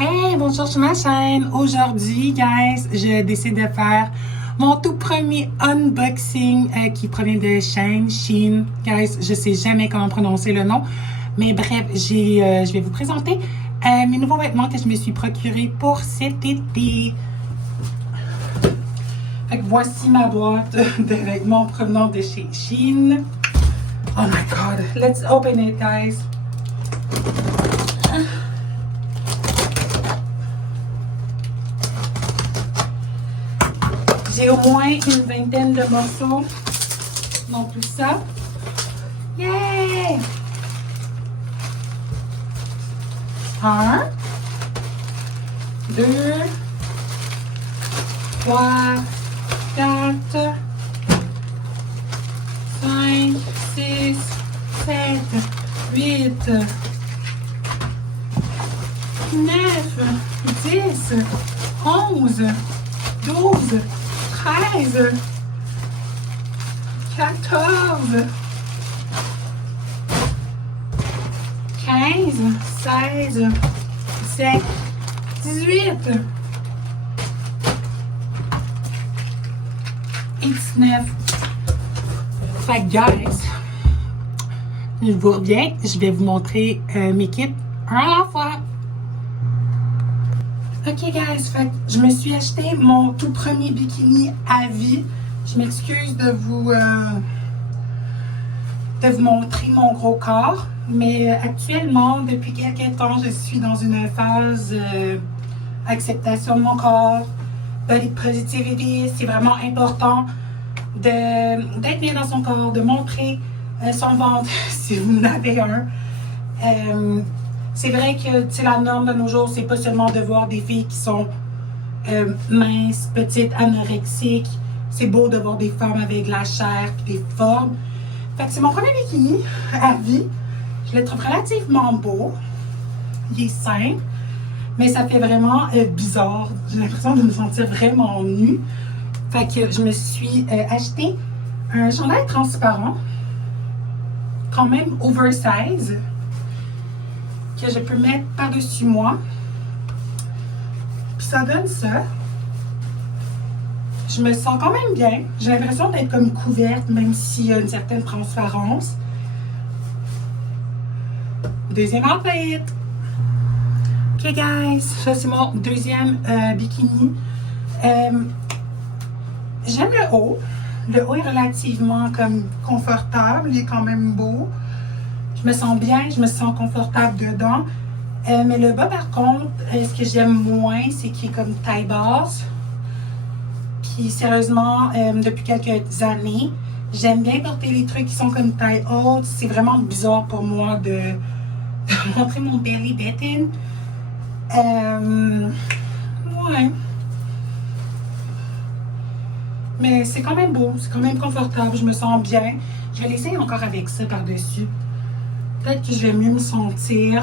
Hey, bonjour sur ma chaîne. Aujourd'hui, guys, je décide de faire mon tout premier unboxing qui provient de Shein. Guys, je sais jamais comment prononcer le nom. Mais bref, je vais vous présenter mes nouveaux vêtements que je me suis procurés pour cet été. Fait que voici ma boîte de vêtements provenant de chez Shein. Oh my god, let's open it, guys. J'ai au moins une vingtaine de morceaux dans tout ça. Yay! 1, 2, 3, 4, 5, 6, 7, 8, 9, 10, 11, 12, 13, 14, 15, 16, 17, 18, 19. Fait que, guys, je vous reviens, je vais vous montrer mes kits un à la fois. Ok, guys, fait que je me suis acheté mon tout premier bikini à vie. Je m'excuse de vous montrer mon gros corps, mais actuellement, depuis quelques temps, je suis dans une phase acceptation de mon corps, body positivity. C'est vraiment important d'être bien dans son corps, de montrer son ventre si vous en avez un. C'est vrai que la norme de nos jours, c'est pas seulement de voir des filles qui sont minces, petites, anorexiques. C'est beau de voir des femmes avec de la chair et des formes. Fait que c'est mon premier bikini à vie. Je le trouve relativement beau. Il est simple, mais ça fait vraiment bizarre. J'ai l'impression de me sentir vraiment nue. Fait que je me suis acheté un chandail transparent, quand même oversize, que je peux mettre par-dessus moi. Puis ça donne ça. Je me sens quand même bien. J'ai l'impression d'être comme couverte, même s'il y a une certaine transparence. Deuxième outfit. Ok, guys, ça c'est mon deuxième bikini. J'aime le haut. Le haut est relativement comme confortable. Il est quand même beau. Je me sens bien, je me sens confortable dedans. Mais le bas, par contre, ce que j'aime moins, c'est qu'il est comme taille basse. Puis sérieusement, depuis quelques années, j'aime bien porter les trucs qui sont comme taille haute. C'est vraiment bizarre pour moi de montrer mon belly button. Ouais. Mais c'est quand même beau, c'est quand même confortable, je me sens bien. Je vais l'essayer encore avec ça par-dessus. Peut-être que je vais mieux me sentir.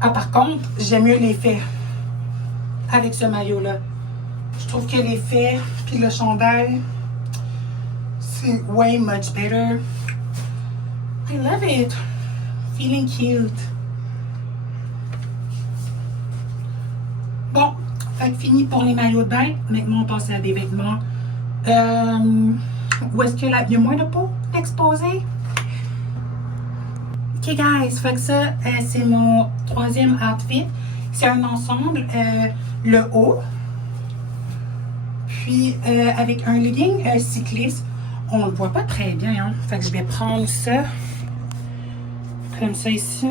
Ah, par contre, j'aime mieux l'effet avec ce maillot-là. Je trouve que l'effet puis le chandail, c'est way much better. I love it. Feeling cute. Bon, fait que fini pour les maillots de bain. Maintenant, on passe à des vêtements. Où est-ce qu'il y a moins de peau exposée? Ok, guys, fait que ça, c'est mon troisième outfit. C'est un ensemble, le haut, puis avec un legging cycliste. On le voit pas très bien, hein? Fait que je vais prendre ça, comme ça ici.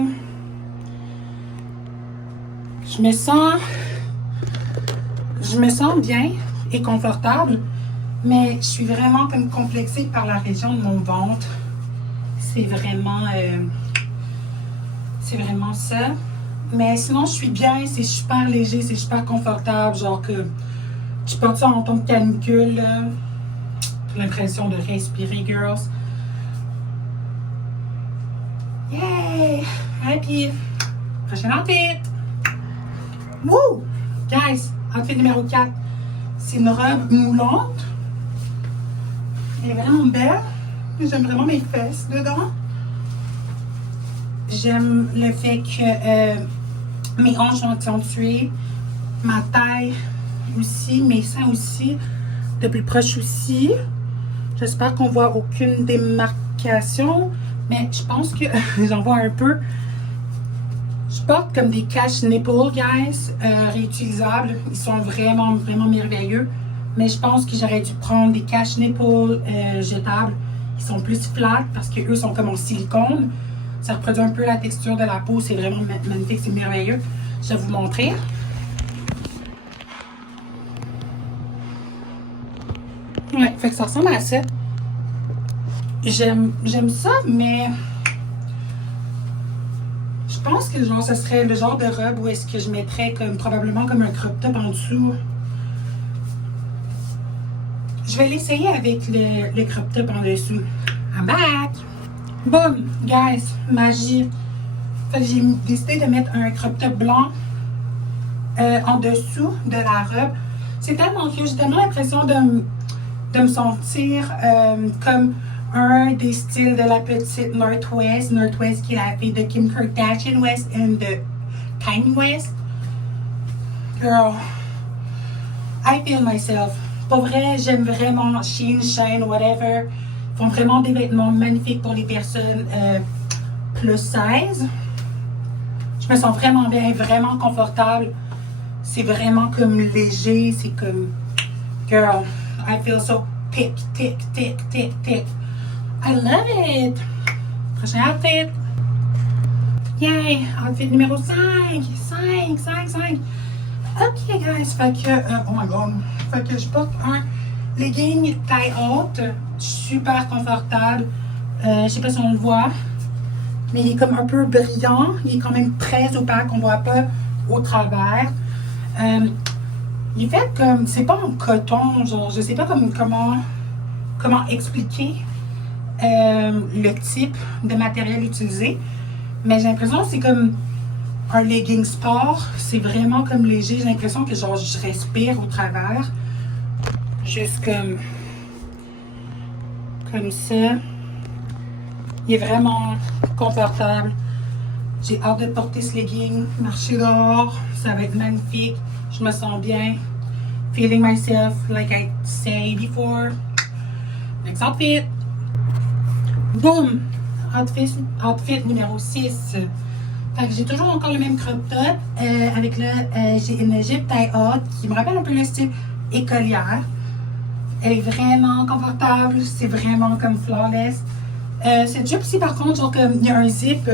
Je me sens bien et confortable, mais je suis vraiment comme complexée par la région de mon ventre. C'est vraiment ça. Mais sinon, je suis bien, c'est super léger, c'est super confortable. Genre que tu portes ça en temps de canicule, là. J'ai l'impression de respirer, girls. Yay! Happy! Prochain outfit! Woo! Guys, outfit numéro 4. C'est une robe moulante. Elle est vraiment belle. J'aime vraiment mes fesses dedans. J'aime le fait que mes hanches sont accentuées, ma taille aussi, mes seins aussi, de plus proche aussi. J'espère qu'on voit aucune démarcation, mais je pense que j'en vois un peu. Je porte comme des cache nipples, guys, réutilisables. Ils sont vraiment, vraiment merveilleux. Mais je pense que j'aurais dû prendre des cache nipples jetables. Ils sont plus flat parce qu'eux sont comme en silicone. Ça reproduit un peu la texture de la peau. C'est vraiment magnifique, c'est merveilleux. Je vais vous montrer. Ouais, fait que ça ressemble à ça. J'aime ça, mais je pense que genre, ce serait le genre de robe où est-ce que je mettrais comme probablement comme un crop top en dessous. Je vais l'essayer avec le crop top en dessous. I'm back! Boom! Guys, magie! Fait que j'ai décidé de mettre un crop top blanc en dessous de la robe. C'est tellement que j'ai tellement l'impression de me sentir comme un des styles de la petite Northwest qui est la fille de Kim Kardashian West et de Kanye West. Girl, I feel myself. Pour vrai, j'aime vraiment Shein, Shine, whatever. Ils font vraiment des vêtements magnifiques pour les personnes plus 16. Je me sens vraiment bien, vraiment confortable. C'est vraiment comme léger, c'est comme... Girl, I feel so thick. I love it! Prochain outfit. Yay! Outfit numéro 5. 5. Ok, guys. Fait que... oh my god. Fait que je porte un legging taille haute. Super confortable. Je sais pas si on le voit. Mais il est comme un peu brillant. Il est quand même très opaque. On voit pas au travers. Il est fait comme... C'est pas en coton. Genre, je sais pas comment expliquer le type de matériel utilisé. Mais j'ai l'impression que c'est comme un legging sport. C'est vraiment comme léger. J'ai l'impression que genre je respire au travers. Juste comme ça. Il est vraiment confortable. J'ai hâte de porter ce legging, marcher dehors. Ça va être magnifique. Je me sens bien. Feeling myself like I say before. Next outfit. Boom! Outfit numéro 6. Fait que j'ai toujours encore le même crop top. Avec j'ai une jupe taille haute qui me rappelle un peu le style écolière. Elle est vraiment confortable. C'est vraiment comme flawless. Cette jupe ci par contre, genre comme il y a un zip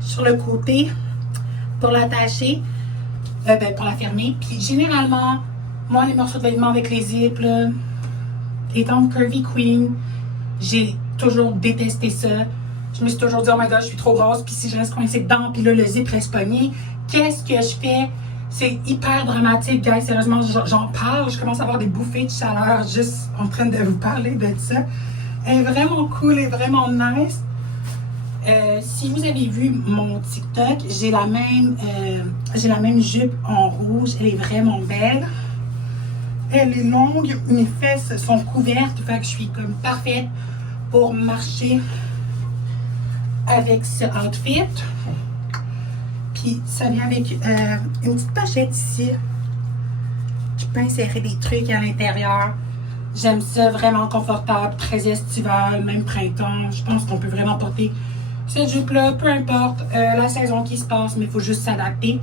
sur le côté pour l'attacher. Pour la fermer. Puis généralement, moi les morceaux de vêtements avec les zips, là, étant curvy queen, j'ai toujours détesté ça. Je me suis toujours dit, oh my god, je suis trop grosse, puis si je reste coincée dedans, puis là, le zip reste pogné, qu'est-ce que je fais? C'est hyper dramatique, guys. Sérieusement, j'en parle, je commence à avoir des bouffées de chaleur juste en train de vous parler de ça. Elle est vraiment cool, elle est vraiment nice. Si vous avez vu mon TikTok, j'ai la même jupe en rouge. Elle est vraiment belle. Elle est longue, mes fesses sont couvertes, fait que je suis comme parfaite pour marcher avec ce outfit. Puis ça vient avec une petite pochette ici. Je peux insérer des trucs à l'intérieur. J'aime ça, vraiment confortable, très estival, même printemps. Je pense qu'on peut vraiment porter cette jupe-là, peu importe la saison qui se passe, mais il faut juste s'adapter.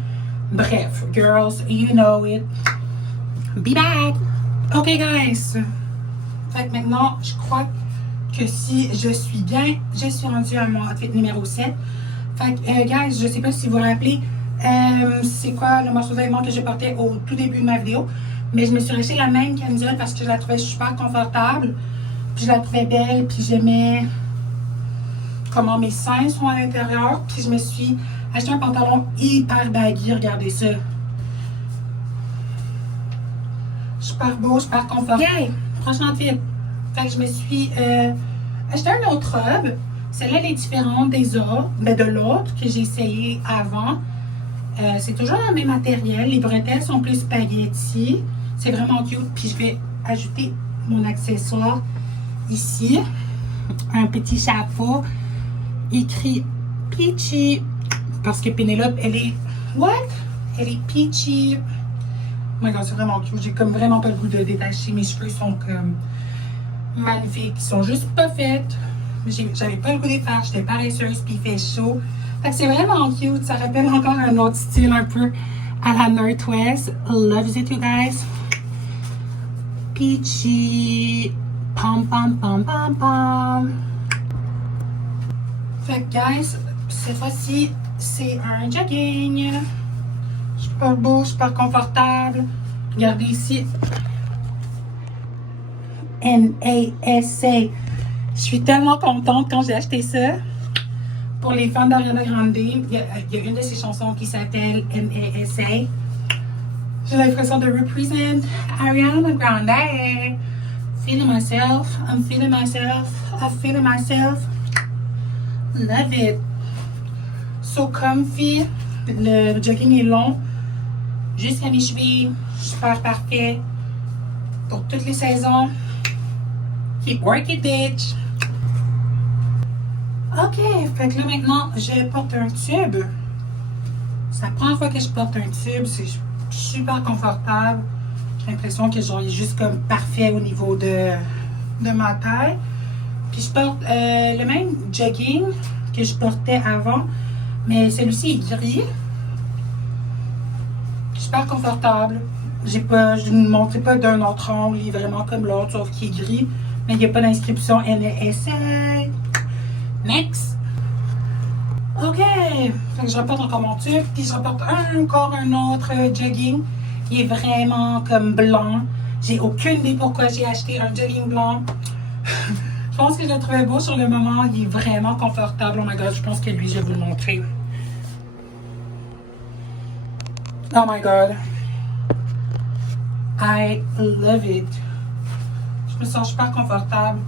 Bref, girls, you know it. Be back! Ok, guys. Fait que maintenant, je crois que si je suis bien, je suis rendue à mon outfit numéro 7. Fait que, guys, je sais pas si vous vous rappelez, c'est quoi le morceau de vêtement que je portais au tout début de ma vidéo. Mais je me suis acheté la même camisole parce que je la trouvais super confortable. Puis je la trouvais belle. Puis j'aimais comment mes seins sont à l'intérieur. Puis je me suis acheté un pantalon hyper baggy. Regardez ça. Super beau, super confortable. Yay! Prochain outfit. Fait que je me suis acheté une autre robe. Celle-là, elle est différente des autres, de l'autre que j'ai essayé avant. C'est toujours le même matériel. Les bretelles sont plus spaghetti. C'est vraiment cute. Puis je vais ajouter mon accessoire ici. Un petit chapeau écrit peachy. Parce que Pénélope, elle est... What? Elle est peachy. Oh my god, c'est vraiment cute. J'ai comme vraiment pas le goût de détacher. Mes cheveux sont comme magnifiques. Ils sont juste pas faits. J'avais pas le goût de les faire. J'étais paresseuse puis il fait chaud. Fait que c'est vraiment cute. Ça rappelle encore un autre style un peu à la Northwest. Loves it, you guys. Peachy. Pom pom pom pom pom. Fait que guys, cette fois-ci, c'est un jogging. Super beau, super confortable. Regardez ici. NASA. Je suis tellement contente quand j'ai acheté ça. Pour les fans d'Ariana Grande, il y a une de ses chansons qui s'appelle NASA. J'ai l'impression de represent Ariana Grande. Feeling myself. I'm feeling myself. I'm feeling myself. Love it. So comfy. Le jogging est long. Jusqu'à mes chevilles. Super parfait. Pour toutes les saisons. Keep working, bitch. Ok, fait que là maintenant, je porte un tube. C'est la première fois que je porte un tube. C'est super confortable. J'ai l'impression que genre, il est juste comme parfait au niveau de ma taille. Puis je porte le même jogging que je portais avant. Mais celui-ci est gris. Super confortable. Je ne montrais pas d'un autre angle. Il est vraiment comme l'autre, sauf qu'il est gris. Mais il n'y a pas d'inscription NSA. Next. OK. Fait que je reporte encore mon tube. Puis je reporte encore un autre jogging. Il est vraiment comme blanc. J'ai aucune idée pourquoi j'ai acheté un jogging blanc. Je pense que je le trouvais beau sur le moment. Il est vraiment confortable. Oh my god, je pense que lui, je vais vous le montrer. Oh my god. I love it. Je me sens super confortable.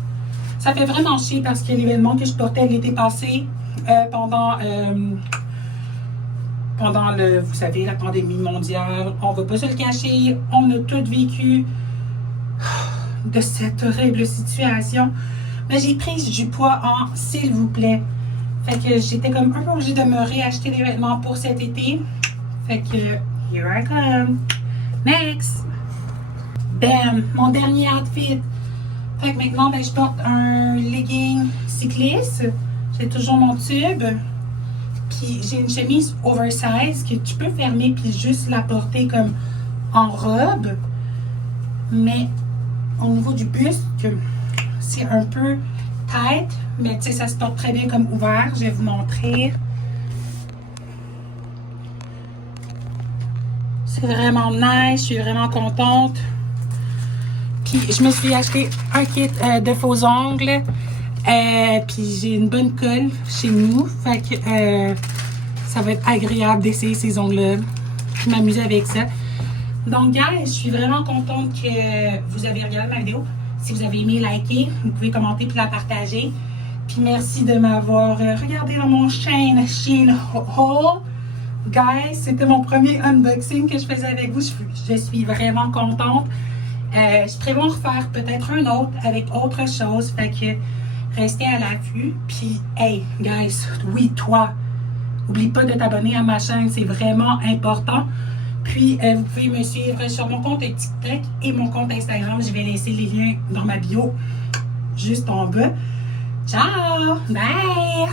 Ça fait vraiment chier parce que l'événement que je portais l'été passé, pendant vous savez, la pandémie mondiale, on va pas se le cacher, on a tous vécu de cette horrible situation. Mais j'ai pris du poids en s'il vous plaît. Fait que j'étais comme un peu obligée de me réacheter des vêtements pour cet été. Fait que, here I come. Next! Bam! Mon dernier outfit. Fait que maintenant, ben, je porte un legging cycliste. J'ai toujours mon tube. Puis j'ai une chemise oversize que tu peux fermer puis juste la porter comme en robe. Mais au niveau du buste, c'est un peu tight. Mais tu sais, ça se porte très bien comme ouvert. Je vais vous montrer. C'est vraiment nice. Je suis vraiment contente. Puis je me suis acheté un kit de faux ongles. Puis j'ai une bonne colle chez nous. Fait que ça va être agréable d'essayer ces ongles-là. Je m'amuse avec ça. Donc, guys, je suis vraiment contente que vous avez regardé ma vidéo. Si vous avez aimé, likez. Vous pouvez commenter puis la partager. Puis merci de m'avoir regardé dans mon Shein haul. Guys, c'était mon premier unboxing que je faisais avec vous. Je suis vraiment contente. Je prévois en refaire peut-être un autre avec autre chose. Fait que restez à l'affût. Puis, hey, guys, oui, toi, n'oublie pas de t'abonner à ma chaîne. C'est vraiment important. Puis, vous pouvez me suivre sur mon compte TikTok et mon compte Instagram. Je vais laisser les liens dans ma bio juste en bas. Ciao! Bye!